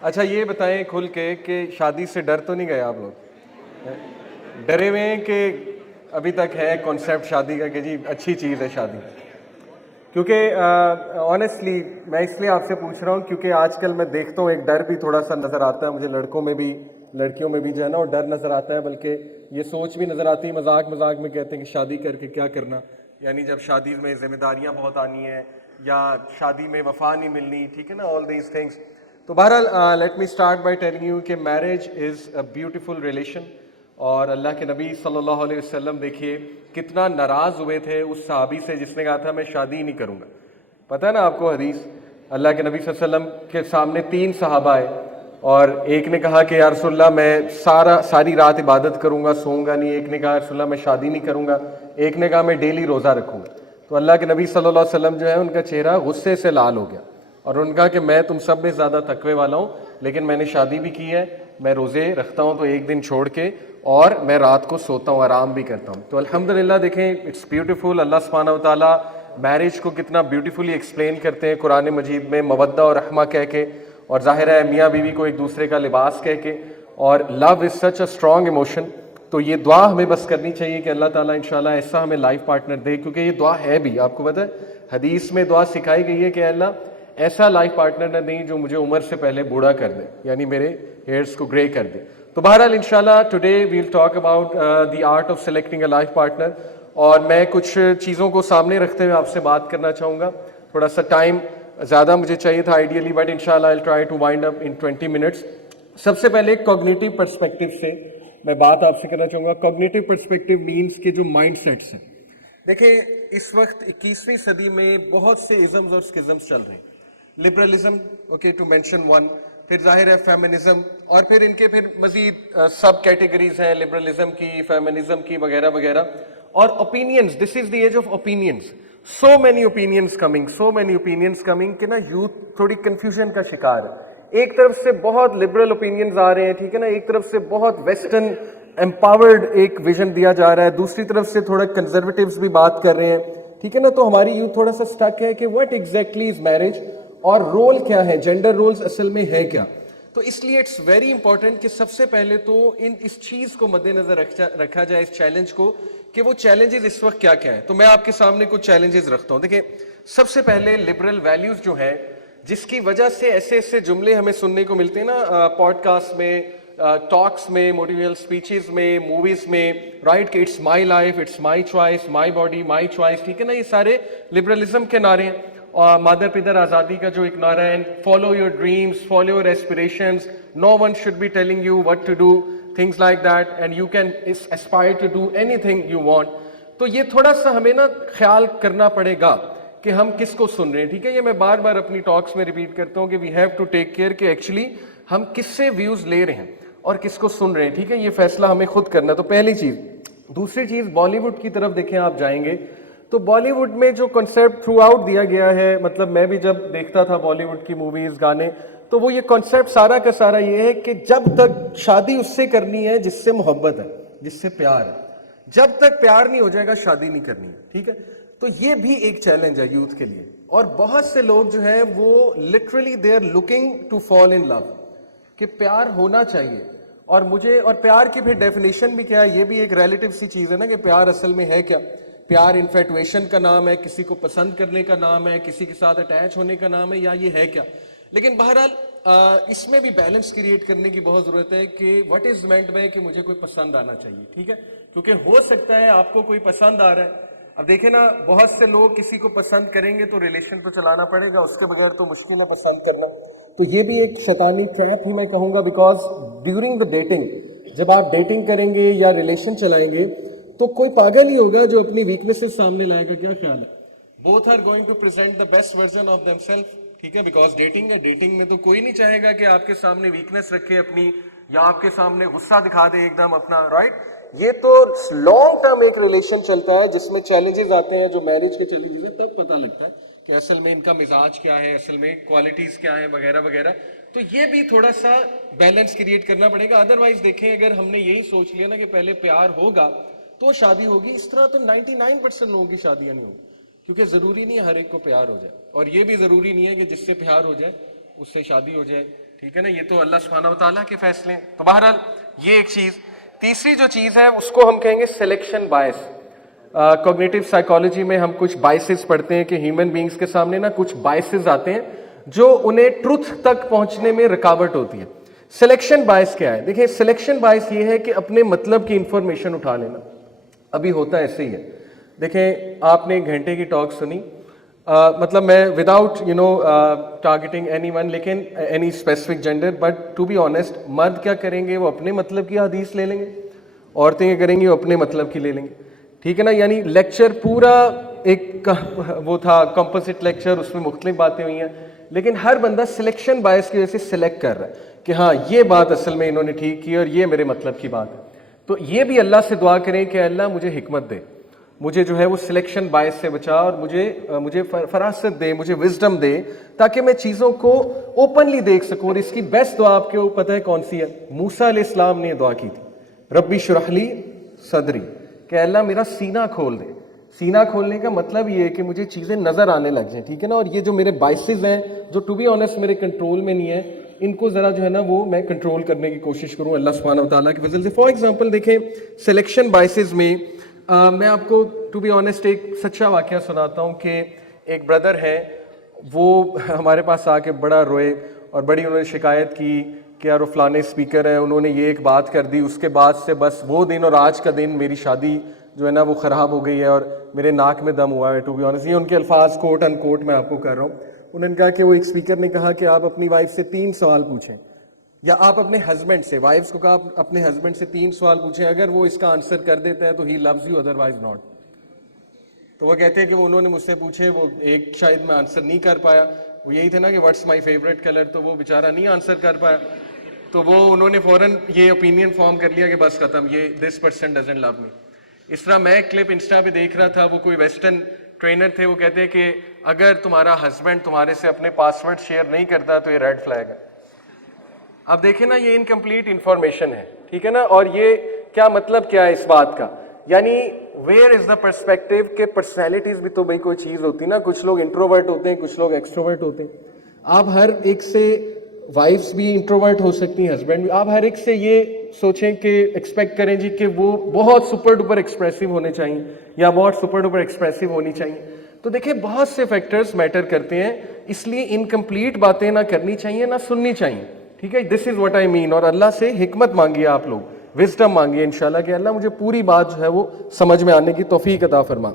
اچھا یہ بتائیں کھل کے کہ شادی سے ڈر تو نہیں گئے آپ لوگ؟ ڈرے ہوئے ہیں کہ ابھی تک ہے کانسیپٹ شادی کا کہ جی اچھی چیز ہے شادی؟ کیونکہ آنیسٹلی میں اس لیے آپ سے پوچھ رہا ہوں کیونکہ آج کل میں دیکھتا ہوں ایک ڈر بھی تھوڑا سا نظر آتا ہے مجھے، لڑکوں میں بھی لڑکیوں میں بھی جو ہے نا، اور ڈر نظر آتا ہے، بلکہ یہ سوچ بھی نظر آتی ہے، مذاق مذاق میں کہتے ہیں کہ شادی کر کے کیا کرنا، یعنی جب شادی میں ذمہ داریاں بہت آنی ہیں یا شادی میں وفا نہیں ملنی، ٹھیک ہے نا، آل دیز تھنگس. تو بہرحال let me start by telling you کہ marriage is a beautiful relation. اور اللہ کے نبی صلی اللہ علیہ وسلم دیکھیے کتنا ناراض ہوئے تھے اس صحابی سے جس نے کہا تھا میں شادی ہی نہیں کروں گا. پتہ ہے نا آپ کو حدیث، اللہ کے نبی صلی اللہ علیہ وسلم کے سامنے 3 صحابہ آئے اور ایک نے کہا کہ یا رسول اللہ میں ساری رات عبادت کروں گا، سوؤں گا نہیں. ایک نے کہا رسول اللہ میں شادی نہیں کروں گا. ایک نے کہا میں ڈیلی روزہ رکھوں گا. تو اللہ کے نبی صلی اللہ علیہ وسلم جو ہے ان کا چہرہ غصے سے لال ہو گیا اور ان کا کہ میں تم سب میں زیادہ تقوی والا ہوں، لیکن میں نے شادی بھی کی ہے، میں روزے رکھتا ہوں تو ایک دن چھوڑ کے، اور میں رات کو سوتا ہوں، آرام بھی کرتا ہوں. تو الحمدللہ دیکھیں اٹس بیوٹیفل. اللہ سبحانہ و تعالیٰ میرج کو کتنا بیوٹیفلی ایکسپلین کرتے ہیں قرآن مجید میں، مودہ اور رحمہ کہہ کے، اور ظاہر ہے میاں بیوی کو ایک دوسرے کا لباس کہہ کے، اور لو از سچ اے اسٹرانگ ایموشن. تو یہ دعا ہمیں بس کرنی چاہیے کہ اللہ تعالیٰ انشاءاللہ ایسا ہمیں لائف پارٹنر دے، کیونکہ یہ دعا ہے بھی، آپ کو پتہ ہے حدیث میں دعا سکھائی گئی ہے کہ اللہ ایسا لائف پارٹنر نہ دیں جو مجھے عمر سے پہلے بوڑھا کر دے، یعنی میرے ہیئرس کو گرے کر دے. تو بہرحال انشاءاللہ today we will talk about the art of selecting a life partner. اور میں کچھ چیزوں کو سامنے رکھتے ہوئے آپ سے بات کرنا چاہوں گا. تھوڑا سا ٹائم زیادہ مجھے چاہیے تھا آئیڈیلی، بٹ انشاءاللہ I'll try to wind up in 20 minutes. سب سے پہلے کوگنیٹو پرسپیکٹو سے میں بات آپ سے کرنا چاہوں گا. کوگنیٹو پرسپیکٹو مینس کہ جو مائنڈ سیٹس ہیں، دیکھیں اس وقت 21ویں صدی میں بہت سے ازمز اور اسکزمز چل رہے ہیں. Liberalism, okay to mention one, پھر ظاہر ہے فیمنزم، اور پھر ان کے پھر مزید سب کیٹیگریز ہیں لبرلزم کی، فیمنزم کی، وغیرہ وغیرہ. اور opinions, this is the age of opinions. So many opinions coming کہ نا یوتھ تھوڑی کنفیوژن کا شکار ہے. ایک طرف سے بہت لبرل اوپینینز آ رہے ہیں، ٹھیک ہے نا، ایک طرف سے بہت ویسٹرن امپاورڈ ایک ویژن دیا جا رہا ہے، دوسری طرف سے تھوڑا کنزرویٹیوز بھی بات کر رہے ہیں، ٹھیک ہے نا. تو ہماری یوتھ تھوڑا سا سٹک ہے کہ واٹ ایگزیکٹلی از میرج، اور رول کیا ہے، جینڈر رولز اصل میں ہے کیا. تو اس لیے اٹس ویری امپورٹنٹ کہ سب سے پہلے تو اس چیز کو مد نظر رکھا جائے، اس چیلنج کو، کہ وہ چیلنجز اس وقت کیا کیا ہے. تو میں آپ کے سامنے کچھ چیلنجز رکھتا ہوں. دیکھیں سب سے پہلے لبرل ویلیوز جو ہیں، جس کی وجہ سے ایسے ایسے جملے ہمیں سننے کو ملتے ہیں نا پوڈ کاسٹ میں، ٹاکس میں، موٹیویشنل اسپیچز میں، موویز میں، رائٹ، کہ it's my life, it's my choice, my body my choice, ٹھیک ہے نا. یہ سارے لبرلزم کے نعرے ہیں. اور مادر پدر آزادی کا جو ایک نعرہ ہے، follow your dreams, follow your aspirations, no one should be telling you what to do, things like that, and you can aspire to do anything you want. تو یہ تھوڑا سا ہمیں نا خیال کرنا پڑے گا کہ ہم کس کو سن رہے ہیں، ٹھیک ہے. یہ میں بار بار اپنی ٹاکس میں ریپیٹ کرتا ہوں کہ we have to take care کہ ایکچولی ہم کس سے ویوز لے رہے ہیں اور کس کو سن رہے ہیں، ٹھیک ہے. یہ فیصلہ ہمیں خود کرنا ہے. تو پہلی چیز. دوسری چیز، بالی ووڈ کی طرف دیکھیں آپ جائیں گے تو بالی ووڈ میں جو کنسیپٹ تھرو آؤٹ دیا گیا ہے، مطلب میں بھی جب دیکھتا تھا بالی ووڈ کی موویز، گانے، تو وہ یہ کنسیپٹ سارا کا سارا یہ ہے کہ جب تک شادی اس سے کرنی ہے جس سے محبت ہے، جس سے پیار ہے. جب تک پیار نہیں ہو جائے گا شادی نہیں کرنی ہے، ٹھیک ہے. تو یہ بھی ایک چیلنج ہے یوتھ کے لیے. اور بہت سے لوگ جو ہیں وہ literally they are looking to fall in love, کہ پیار ہونا چاہیے. اور پیار کی پھر ڈیفینیشن بھی کیا ہے، یہ بھی ایک ریلیٹیو سی چیز ہے نا، کہ پیار اصل میں ہے کیا. پیار انفیٹویشن کا نام ہے، کسی کو پسند کرنے کا نام ہے، کسی کے ساتھ اٹیچ ہونے کا نام ہے، یا یہ ہے کیا. لیکن بہرحال اس میں بھی بیلنس کریٹ کرنے کی بہت ضرورت ہے کہ واٹ از مینٹ بائی کہ مجھے کوئی پسند آنا چاہیے، ٹھیک ہے. کیونکہ ہو سکتا ہے آپ کو کوئی پسند آ رہا ہے، اب دیکھیں نا بہت سے لوگ کسی کو پسند کریں گے تو ریلیشن تو چلانا پڑے گا، اس کے بغیر تو مشکل ہے پسند کرنا. تو یہ بھی ایک شیطانی ٹریپ ہی میں کہوں گا، بیکاز ڈیورنگ دا ڈیٹنگ، جب آپ ڈیٹنگ کریں گے یا ریلیشن چلائیں گے تو کوئی پاگل ہی ہوگا جو اپنی ویکنیسز سامنے لائے گا. کیا خیال ہے؟ Both are going to present the best version of them self, ٹھیک ہے. بیکاز ڈیٹنگ ہے، ڈیٹنگ میں تو کوئی نہیں چاہے گا کہ آپ کے سامنے ویکنیس رکھے اپنی، یا آپ کے سامنے غصہ دکھا دے ایک دم اپنا، رائٹ. یہ تو لانگ ٹرم ایک ریلیشن چلتا ہے جس میں چیلنجز آتے ہیں، جو میرج کے چیلنجز ہیں، تب پتہ لگتا ہے کہ اصل میں ان کا مزاج کیا ہے، اصل میں کوالٹیز کیا ہیں، وغیرہ وغیرہ. تو یہ بھی تھوڑا سا بیلنس کریٹ کرنا پڑے گا. ادروائز دیکھیں اگر ہم نے یہی سوچ لیا نا کہ پہلے پیار ہوگا تو شادی ہوگی، اس طرح تو 99% لوگوں کی شادیاں نہیں ہوگی. کیونکہ ضروری نہیں ہے ہر ایک کو پیار ہو جائے، اور یہ بھی ضروری نہیں ہے کہ جس سے پیار ہو جائے اس سے شادی ہو جائے، ٹھیک ہے نا, یہ تو اللہ سبحانہ و تعالیٰ کے فیصلے ہیں. تو بہرحال یہ ایک چیز. تیسری جو چیز ہے اس کو ہم کہیں گے سلیکشن بائس. کوگنیٹو سائیکالوجی میں ہم کچھ بائسز پڑھتے ہیں کہ ہیومن بینگز کے سامنے نا کچھ بائسز آتے ہیں جو انہیں ٹروتھ تک پہنچنے میں رکاوٹ ہوتی ہے. سلیکشن بائس کیا ہے؟ دیکھیں سلیکشن بائس یہ ہے کہ اپنے مطلب کی انفارمیشن اٹھا لینا. ابھی ہوتا ایسے ہی ہے. دیکھیں آپ نے 1 گھنٹے کی ٹاک سنی, مطلب میں وداؤٹ ٹارگیٹنگ اینی ون, لیکن any specific gender, but to be honest مرد کیا کریں گے, وہ اپنے مطلب کی حدیث لے لیں گے. عورتیں کیا کریں گی, وہ اپنے مطلب کی لے لیں گے. ٹھیک ہے نا, یعنی لیکچر پورا ایک وہ تھا کمپوزٹ لیکچر, اس میں مختلف باتیں ہوئی ہیں, لیکن ہر بندہ سلیکشن بائس کی وجہ سے سلیکٹ کر رہا ہے کہ ہاں یہ بات اصل میں انہوں نے ٹھیک کی اور یہ میرے مطلب کی بات ہے. تو یہ بھی اللہ سے دعا کریں کہ اللہ مجھے حکمت دے, مجھے جو ہے وہ سلیکشن بائس سے بچا, اور مجھے فراست دے, مجھے وزڈم دے, تاکہ میں چیزوں کو اوپنلی دیکھ سکوں. اور اس کی بیسٹ دعا آپ کو پتہ ہے کون سی ہے؟ موسیٰ علیہ السلام نے دعا کی تھی, ربی اشرح لی صدری, کہ اللہ میرا سینہ کھول دے. سینہ کھولنے کا مطلب یہ ہے کہ مجھے چیزیں نظر آنے لگ جائیں. ٹھیک ہے نا, اور یہ جو میرے بائسز ہیں جو ٹو بی آنیسٹ میرے کنٹرول میں نہیں ہے, ان کو ذرا جو ہے نا وہ میں کنٹرول کرنے کی کوشش کروں اللہ سبحانہ و تعالیٰ کے فضل سے. فار ایگزامپل دیکھیں سلیکشن بائسز میں میں آپ کو ٹو بی آنیسٹ ایک سچا واقعہ سناتا ہوں کہ ایک بردر ہے, وہ ہمارے پاس آ کے بڑا روئے اور بڑی انہوں نے شکایت کی کہ یار وہ فلانے اسپیکر ہیں, انہوں نے یہ ایک بات کر دی, اس کے بعد سے بس وہ دن اور آج کا دن میری شادی جو ہے نا وہ خراب ہو گئی ہے اور میرے ناک میں دم ہوا ہے. ٹو بی آنیسٹ یہ ان کے الفاظ کوٹ ان کوٹ میں آپ کو کر رہا ہوں. انہوں نے کہا کہ وہ ایک اسپیکر نے کہا کہ آپ اپنی وائف سے 3 سوال پوچھیں, یا آپ اپنے ہسبینڈ سے, وائفس کو کہا آپ اپنے ہسبینڈ سے 3 سوال پوچھیں, اگر وہ اس کا آنسر کر دیتا ہے تو ہی لوز یو, ادروائز ناٹ. تو وہ کہتے ہیں کہ وہ انہوں نے مجھ سے پوچھے, وہ ایک شاید میں آنسر نہیں کر پایا, وہ یہی تھا نا کہ واٹس مائی فیوریٹ کلر, تو وہ بیچارہ نہیں آنسر کر پایا. تو وہ انہوں نے فوراً یہ اوپینین فارم کر لیا کہ بس ختم, یہ دس پرسن ڈزنٹ لو می. اس طرح میں ایک کلپ انسٹا پہ دیکھ رہا تھا, وہ کوئی ویسٹرن ٹرینر تھے, وہ کہتے ہیں کہ اگر تمہارا ہسبینڈ تمہارے سے اپنے پاسورڈ شیئر نہیں کرتا تو یہ ریڈ فلیگ ہے. اب دیکھیں نا یہ انکمپلیٹ انفارمیشن ہے. ٹھیک ہے نا, اور یہ کیا مطلب کیا ہے اس بات کا, یعنی ویئر از دا پرسپیکٹو کہ پرسنالٹیز بھی تو بھائی کوئی چیز ہوتی نا, کچھ لوگ انٹروورٹ ہوتے ہیں, کچھ لوگ ایکسٹروورٹ ہوتے ہیں. آپ ہر ایک سے, وائفس بھی انٹروورٹ ہو سکتی ہیں, ہسبینڈ بھی, آپ ہر ایک سے یہ سوچیں کہ ایکسپیکٹ کریں جی کہ وہ بہت سپر ڈوپر ایکسپریسو ہونے چاہیے یا بہت سپر ڈوپر ایکسپریسو ہونی چاہیے. تو دیکھیں بہت سے فیکٹرز میٹر کرتے ہیں, اس لیے انکمپلیٹ باتیں نہ کرنی چاہیے نہ سننی چاہیے. ٹھیک ہے, دس از واٹ آئی مین. اور اللہ سے حکمت مانگیے, آپ لوگ وزڈم مانگیے انشاءاللہ کہ اللہ مجھے پوری بات جو ہے وہ سمجھ میں آنے کی توفیق عطا فرما.